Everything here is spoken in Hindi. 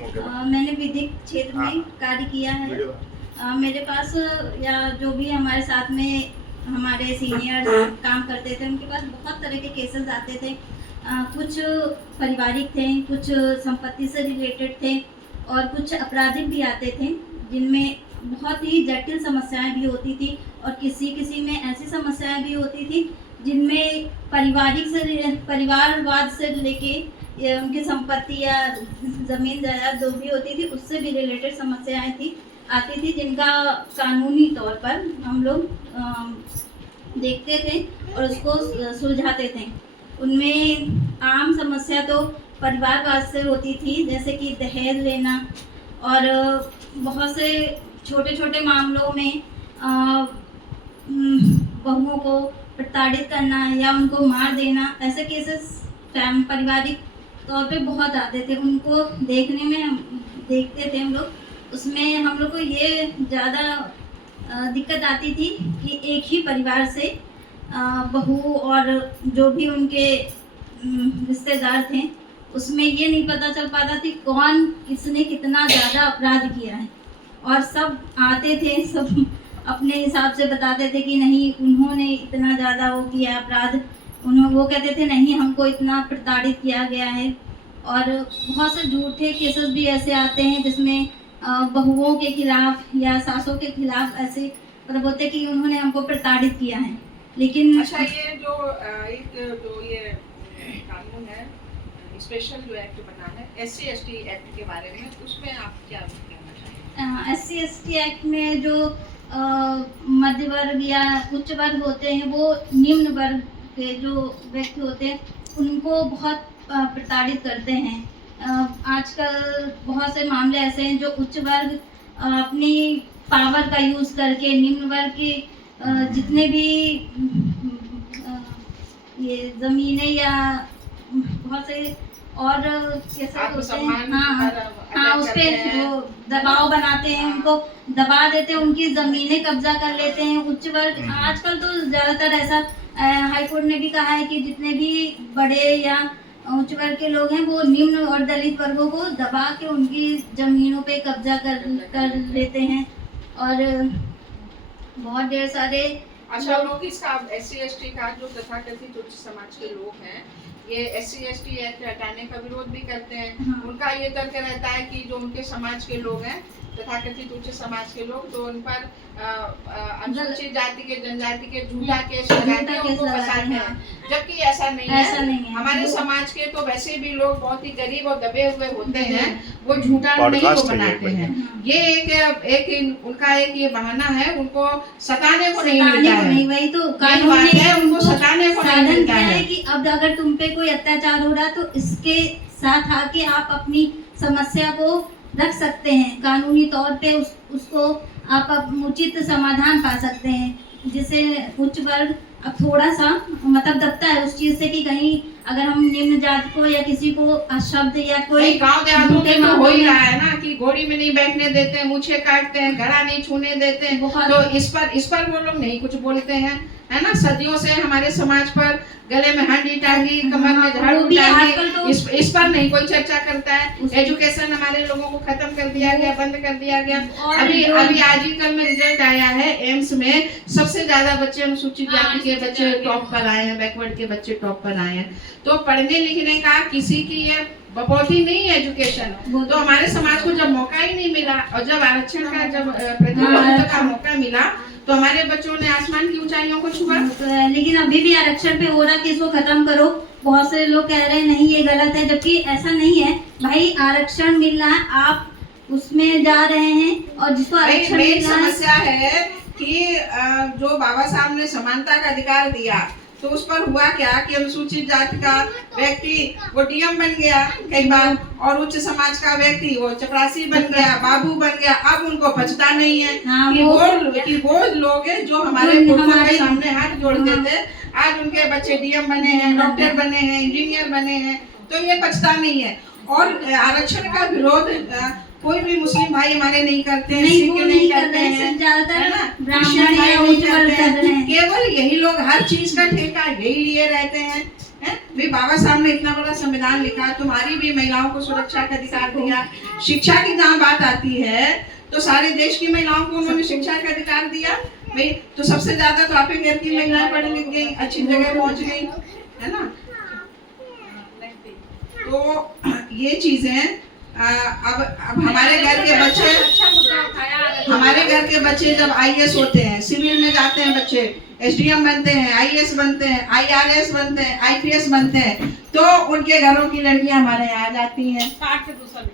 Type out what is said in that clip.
मैंने विधिक क्षेत्र में कार्य किया है। मेरे पास या जो भी हमारे साथ में हमारे सीनियर्स काम करते थे, उनके पास बहुत तरह के केसेस आते थे। कुछ पारिवारिक थे, कुछ संपत्ति से रिलेटेड थे और कुछ आपराधिक भी आते थे, जिनमें बहुत ही जटिल समस्याएं भी होती थी और किसी में ऐसी समस्याएं भी होती थी जिनमें परिवारवाद से लेके उनकी संपत्ति या ज़मीन जायदाद जो भी होती थी उससे भी रिलेटेड समस्याएं आती थी, जिनका कानूनी तौर पर हम लोग देखते थे और उसको सुलझाते थे। उनमें आम समस्या तो परिवारवाद से होती थी, जैसे कि दहेज लेना और बहुत से छोटे छोटे मामलों में बहुओं को प्रताड़ित करना या उनको मार देना, ऐसे केसेस पारिवारिक तौर पे बहुत आते थे। उनको देखने में हम देखते थे हम लोग, उसमें हम लोग को ये ज़्यादा दिक्कत आती थी कि एक ही परिवार से बहू और जो भी उनके रिश्तेदार थे, उसमें ये नहीं पता चल पाता थी कौन किसने कितना ज़्यादा अपराध किया है। और सब आते थे, सब अपने हिसाब से बताते थे कि नहीं उन्होंने इतना ज़्यादा वो किया अपराध, वो कहते थे नहीं हमको इतना प्रताड़ित किया गया है। और बहुत से झूठे केसेस भी ऐसे आते हैं जिसमें बहुओं के खिलाफ या सासों के खिलाफ ऐसे मतलब होते कि उन्होंने हमको प्रताड़ित किया है। लेकिन अच्छा, ये जो ये कानून है, स्पेशल जो एक्ट बना है SC/ST एक्ट के बारे में, उसमें आप क्या कहना चाहेंगे? SC/ST एक्ट में जो मध्य वर्ग या उच्च वर्ग होते हैं, वो निम्न वर्ग के जो व्यक्ति होते हैं उनको बहुत प्रताड़ित करते हैं। आजकल बहुत से मामले ऐसे हैं जो उच्च वर्ग अपनी पावर का यूज़ करके निम्न वर्ग के जितने भी ये ज़मीनें या बहुत से और कैसे होते हैं, हाँ उस पर वो दबाव बनाते हैं, उनको दबा देते हैं, उनकी ज़मीनें कब्जा कर लेते हैं उच्च वर्ग। आजकल तो ज़्यादातर ऐसा हाई कोर्ट ने भी कहा है कि जितने भी बड़े या उच्च वर्ग के लोग हैं वो निम्न और दलित वर्गों को दबा के उनकी ज़मीनों पे कब्जा कर लेते हैं और बहुत ढेर सारे। अच्छा, लोग इसका SC/ST का जो तथाकथित उच्च समाज के लोग हैं, ये SC/ST एक्ट हटाने का विरोध भी करते हैं। हाँ। उनका ये तर्क रहता है कि जो उनके समाज के लोग हैं, तथाकथित उच्च समाज के लोग, तो उन पर अनुसूचित जाति के जनजाति के झूठा केस लगाते हैं, उनको फंसाते हैं, जबकि ऐसा नहीं है। हमारे समाज के तो वैसे भी लोग बहुत ही गरीब और दबे हुए होते हैं, वो झूठा नहीं वो बनाते हैं। ये एक उनका एक ये बहाना है, उनको सताने को नहीं मिलता है। वही तो कानून है, उनको सताने को नहीं मिलता है कि अब अगर तुम पे कोई अत्याचार हो रहा है तो इसके साथ आके आप अपनी समस्या को रख सकते हैं, कानूनी तौर पे उसको आप उचित समाधान पा सकते हैं, जिससे उच्च वर्ग अब थोड़ा सा मतलब दबता है उस चीज से कि कहीं अगर हम निम्न जाति को या किसी को अशब्द या कोई गांव देहातों में तो हो ही रहा है ना कि घोड़ी में नहीं बैठने देते, मूछे काटते हैं, घड़ा नहीं छूने देते हैं, तो इस पर वो लोग नहीं कुछ बोलते हैं, है ना। सदियों से हमारे समाज पर गले में हंडी टांगी, कमर में झाड़ू टांगी, तो इस पर नहीं कोई चर्चा करता है। एजुकेशन हमारे लोगों को खत्म कर दिया गया, बंद कर दिया गया। अभी आज ही कल में रिजल्ट आया है, एम्स में सबसे ज्यादा बच्चे अनुसूचित जाति के बच्चे टॉप पर आए हैं, बैकवर्ड के बच्चे टॉप पर आए हैं। तो पढ़ने लिखने का किसी की ये बपौती नहीं है एजुकेशन। तो हमारे समाज को जब मौका ही नहीं मिला और जब आरक्षण का जब प्रतिनिधित्व का मौका मिला तो हमारे बच्चों ने आसमान की ऊंचाइयों को छुआ। लेकिन अभी भी आरक्षण पे हो रहा कि इसको खत्म करो। बहुत से लोग कह रहे हैं नहीं ये गलत है, जबकि ऐसा नहीं है भाई। आरक्षण मिल रहा है, आप उसमें जा रहे हैं और जिसको आरक्षण मिल रहा है। समस्या है कि जो बाबा साहब ने समानता का अधिकार दिया तो उस पर हुआ क्या कि अनुसूचित जाति का व्यक्ति वो डीएम बन गया कई बार, और उच्च समाज का व्यक्ति वो चपरासी बन गया, बाबू बन गया। अब उनको पछता नहीं है कि वो लोग हैं जो हमारे पुरखों के सामने हाथ जोड़ते थे, आज उनके बच्चे डीएम बने हैं, डॉक्टर बने हैं, इंजीनियर बने हैं, तो ये पछता नहीं है। और आरक्षण का विरोध कोई भी मुस्लिम भाई हमारे नहीं करते हैं, सिख नहीं करते हैं, ब्राह्मण करते हैं। केवल यही लोग हर चीज का ठेका यही लिए रहते हैं। है? भाई बाबा साहब ने इतना बड़ा संविधान लिखा, तुम्हारी भी महिलाओं को सुरक्षा का अधिकार दिया। शिक्षा की जहाँ बात आती है तो सारे देश की महिलाओं को उन्होंने शिक्षा का अधिकार दिया भाई। तो सबसे ज्यादा तो आपके घर की महिलाएं पढ़ लिख गई, अच्छी जगह पहुंच गई, है ना। तो ये चीजें अब हमारे घर के बच्चे, हमारे घर के बच्चे जब आईएएस होते हैं, सिविल में जाते हैं बच्चे, एसडीएम बनते हैं, आईएएस बनते हैं, आईआरएस बनते हैं, आईपीएस बनते हैं, तो उनके घरों की लड़कियां हमारे यहाँ आ जाती हैं।